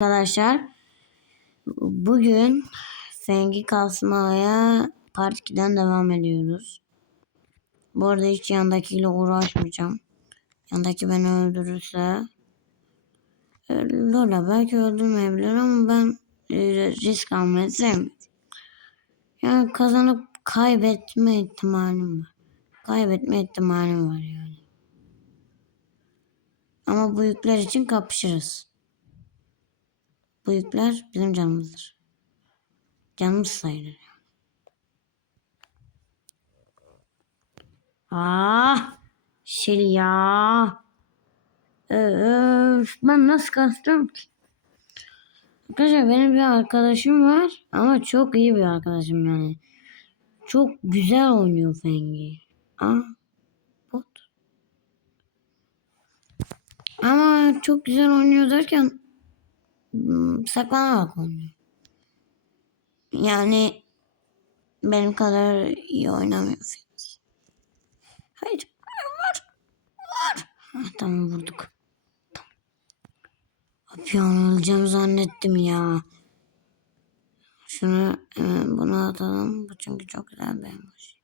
Arkadaşlar bugün Fengi kasmaya part 2'den devam ediyoruz. Bu arada hiç yandakiyle uğraşmayacağım. Yandaki beni öldürürse e, Lola belki öldürmeyebilir ama ben e, risk almayı sevmiyorum. Yani kazanıp kaybetme ihtimalim var. Kaybetme ihtimalim var yani. Ama bu yükler için kapışırız. Bu yükler bizim canımızdır. Canımız sayılır. Ah! Şeli ya. Öf, ben nasıl kastım ki? Arkadaşlar benim bir arkadaşım var ama çok iyi bir arkadaşım yani. Çok güzel oynuyor Fengi. Ah, bot. Ama çok güzel oynuyor derken saklanarak oynuyor. Yani benim kadar iyi oynamıyor. Hayır, var. Var. Ah, tamam vurduk. Bir an öleceğim zannettim ya. Şunu hemen bunu atalım. Bu çünkü çok güzel emoji.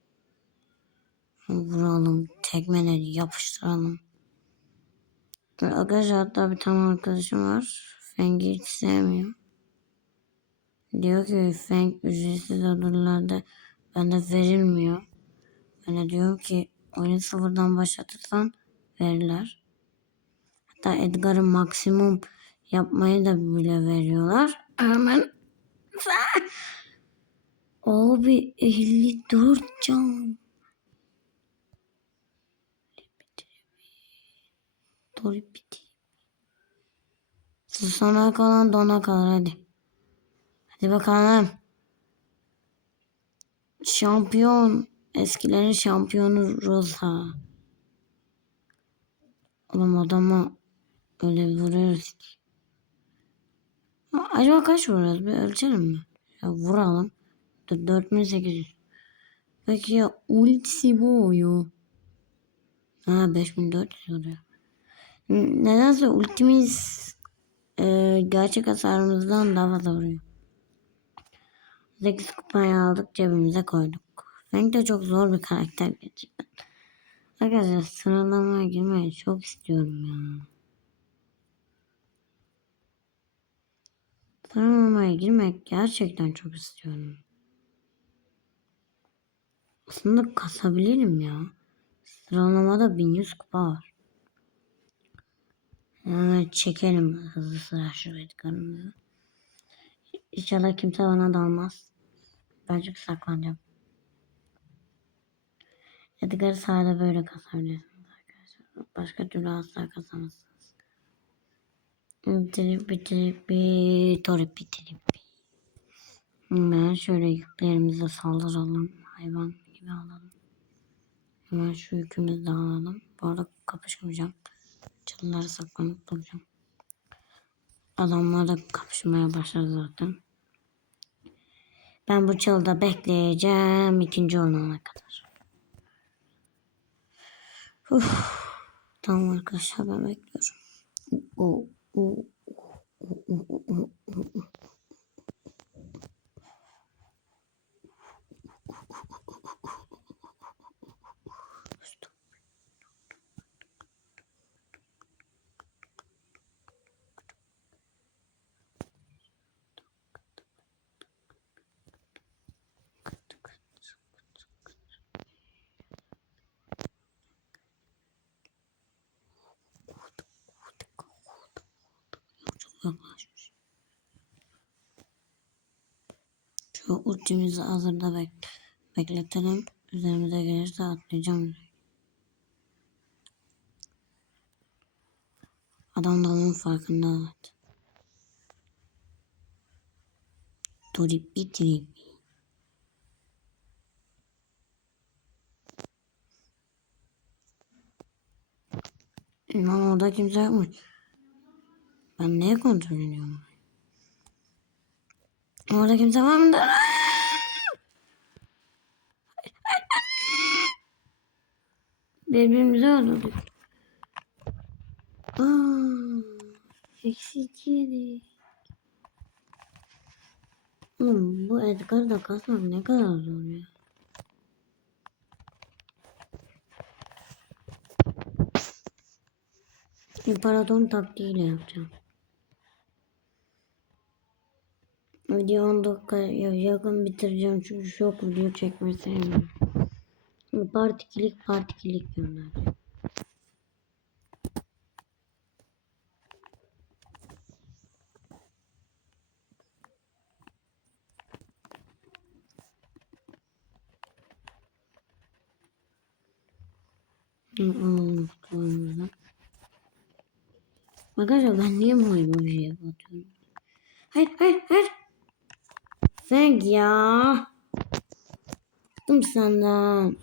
Vuralım. Tekmeleri yapıştıralım. Arkadaşlar hatta bir tane arkadaşım var. Feng'i hiç sevmiyor. Diyor ki Feng ücretsiz ödüllerde bende verilmiyor. Ben de diyorum ki oyunu sıfırdan başlatırsan verirler. Hatta Edgar'ı maksimum yapmayı da bile veriyorlar. Hemen Abi 54 can. Doğru bitti. Sona kalan dona kalır hadi. Hadi bakalım. Şampiyon. Eskilerin şampiyonu Rosa. Oğlum adama öyle vuruyoruz ki. Acaba kaç vuruyoruz? Bir ölçelim mi? Ya vuralım. D- 4800. Peki ya ultisi bu oyu. Ha 5400 vuruyor. Nedense ultimiz e, gerçek hasarımızdan daha fazla vuruyor. 8 kupayı aldık cebimize koyduk. Frank de çok zor bir karakter gerçekten. Arkadaşlar sıralamaya girmeyi çok istiyorum ya. Sıralamaya girmek gerçekten çok istiyorum. Aslında kasabilirim ya. Sıralamada 1100 kupa var. Hemen çekelim hızlı sıra şu etkanımızı. İnşallah kimse bana dalmaz. Ben çok saklanacağım. Edgar'ı sahada böyle kasabilirsiniz arkadaşlar. Başka türlü asla kazanamazsınız. Bitirip bitirip bitirip bir. Hemen şöyle yüklerimize saldıralım. Hayvan gibi alalım. Hemen şu yükümüzü de alalım. Bu arada kapışmayacağım. Çalılara saklanıp duracağım. Adamlar da kapışmaya başladı zaten. Ben bu çalıda bekleyeceğim ikinci olana kadar. Uf. Tamam arkadaşlar ben bekliyorum. O, o, o, o, o, o, o, yaklaşmış. Şu ultimizi hazırda bek bekletelim. Üzerimize gelirse atlayacağım. Adam da onun farkında evet. Doripi tripi. Lan orada kimse yokmuş. Ben neye kontrol ediyorum? Orada kimse var mı? Birbirimizi öldürdük. Eksik yedik. Oğlum bu Edgar'ı da kasmak ne kadar zor ya. İmparatorun taktiğiyle yapacağım. Video 10 dakika yakın bitireceğim çünkü çok video çekmeyi sevmiyorum. Şimdi part 2'lik part 2'lik göndereceğim. Hı, alalım kutularımızı. Arkadaşlar ben niye bu emojiye batıyorum? Hayır hayır hayır. Frank ya. Bıktım senden.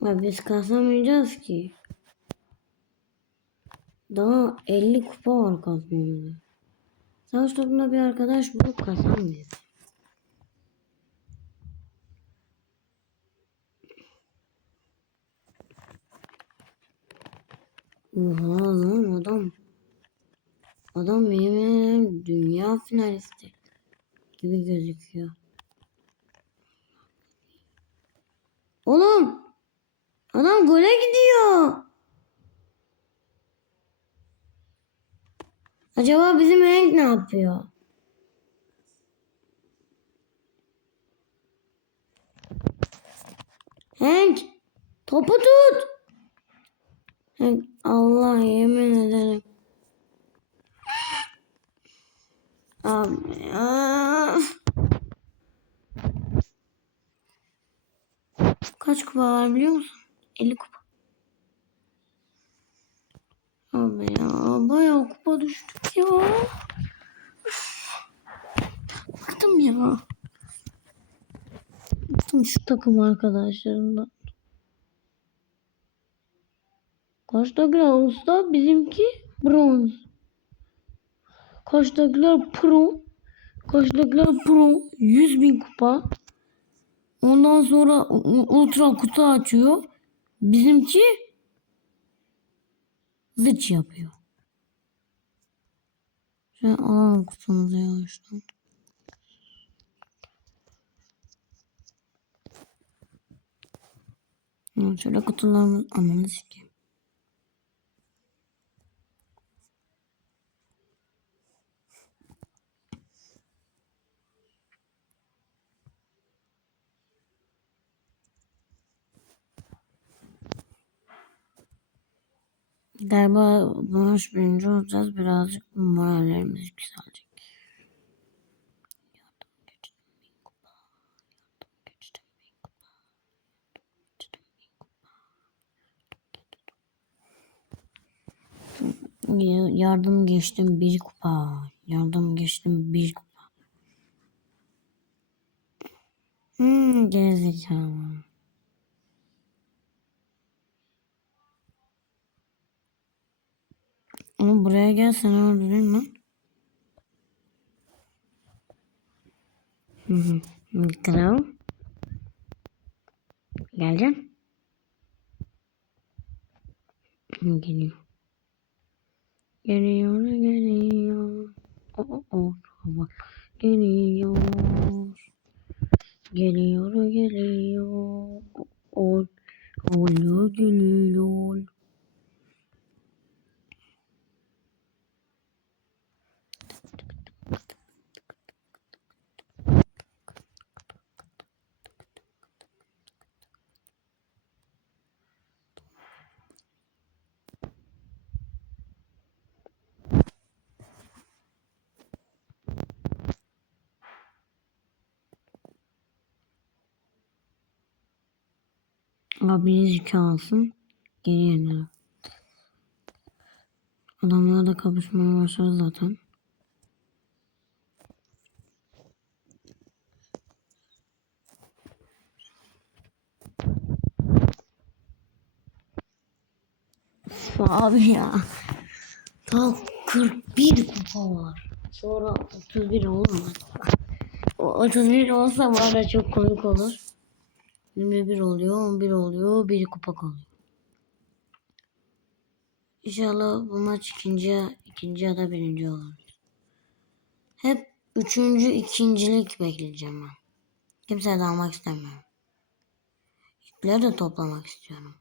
Abi biz kasamayacağız ki. Daha 50 kupa var kasmamızda. Savaş topunda bir arkadaş bulup kasamayız. Oha lan adam. Adam ederim dünya finalisti gibi gözüküyor. Oğlum adam gole gidiyor. Acaba bizim Hank ne yapıyor? Hank topu tut. Hank Allah yemin ederim. Abi ya. Kaç kupa var biliyor musun? 50 kupa. Abi ya bayağı kupa düştük ya. Üf. Bıktım ya. Bıktım şu takım arkadaşlarımdan. Karşıdakiler usta bizimki bronz. Karşıdakiler pro. Karşıdakiler pro 100 bin kupa. Ondan sonra ultra kutu açıyor. Bizimki zıç yapıyor. Şöyle alalım kutumuzu yavaştan. Şöyle kutularımız ananı sikeyim. Galiba maaş birinci olacağız. Birazcık morallerimiz yükselecek. Yardım geçtim bir kupa. Yardım geçtim bir kupa. Hmm, gerizekalı. Oğlum buraya gel seni öldüreyim lan. Kral. Geleceğim. Geliyor. Geliyor, geliyor. O, o, o, geliyor. Geliyor, geliyor. O, o, o, geliyor. Abiniz yükü alsın. Geri yenelim. Adamlar da kapışmaya başladı zaten. Abi ya. Daha 41 kupa var. Sonra 31 olmaz. O 31 olsa bana çok komik olur. 21 oluyor, 11 oluyor, 1 kupa kalıyor. İnşallah bu maç ikinci ikinci ya da birinci oluruz. Hep üçüncü ikincilik bekleyeceğim ben. Kimseye de almak istemiyorum. İpleri de toplamak istiyorum.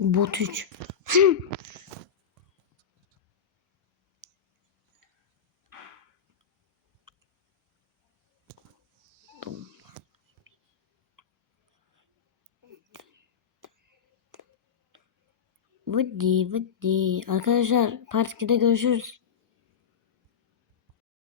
Bot 3. Vıddi vıddi. Arkadaşlar part 2'de görüşürüz.